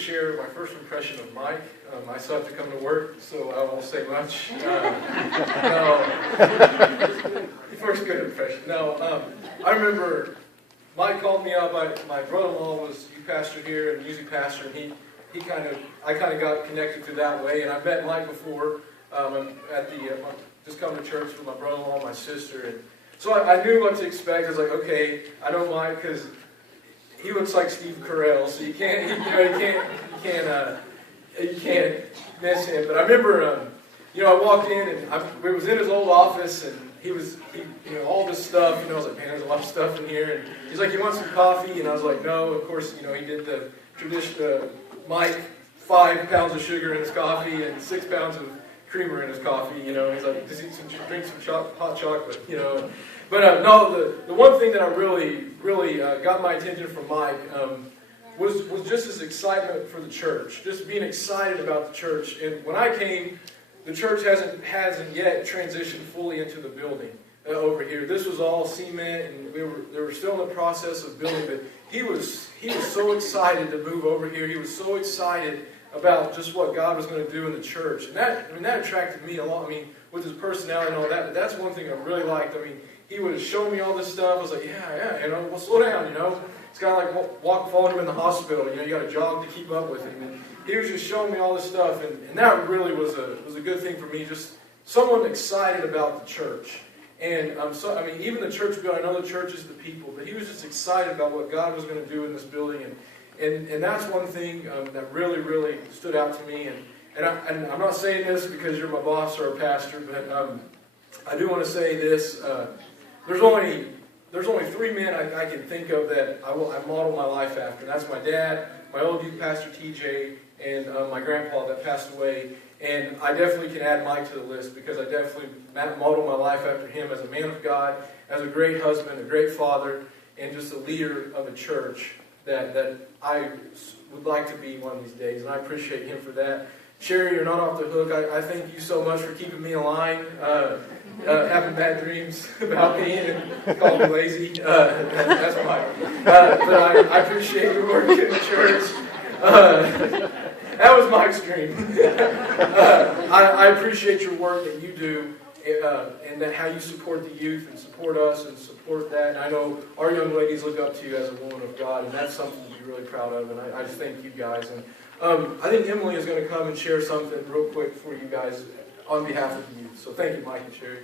share my first impression of Mike. I still have to come to work, so I won't say much. First good impression. No, I remember Mike called me up. My brother-in-law was youth pastor here and music pastor, and I kind of got connected through that way. And I met Mike before just coming to church with my brother-in-law, and my sister, and so I knew what to expect. I was like, okay, I know Mike because he looks like Steve Carell, so you can't miss him. But I remember, I walked in and we was in his old office, and he all this stuff. I was like, man, there's a lot of stuff in here. And he's like, you want some coffee? And I was like, no. Of course, he did the tradition. Mike, 5 pounds of sugar in his coffee and 6 pounds of creamer in his coffee. He's like, just drink some hot chocolate. But no, the one thing that I really got my attention from Mike was just his excitement for the church, just being excited about the church. And when I came, the church hasn't yet transitioned fully into the building over here. This was all cement, and they were still in the process of building. But he was so excited to move over here. He was so excited about just what God was going to do in the church, and that attracted me a lot. With his personality and all that. But that's one thing I really liked. He would show me all this stuff. I was like, yeah, well, slow down, It's kind of like following him in the hospital. You got to jog to keep up with him. And he was just showing me all this stuff, and that really was a good thing for me. Just someone excited about the church. And even the church building. I know the church is the people, but he was just excited about what God was going to do in this building. And that's one thing that really stood out to me. And I'm not saying this because you're my boss or a pastor, but I do want to say this. There's only 3 men I can think of that I model my life after. And that's my dad, my old youth pastor TJ, and my grandpa that passed away. And I definitely can add Mike to the list because I definitely model my life after him as a man of God, as a great husband, a great father, and just a leader of a church that I would like to be one of these days. And I appreciate him for that. Sherry, you're not off the hook. I thank you so much for keeping me alive. Having bad dreams about me and calling me lazy. That's Mike. But I appreciate your work in the church. That was Mike's dream. I appreciate your work that you do and that how you support the youth and support us and support that. And I know our young ladies look up to you as a woman of God, and that's something to be really proud of. And I just thank you guys. And I think Emily is going to come and share something real quick for you guys on behalf of the youth. So thank you, Mike and Sherry.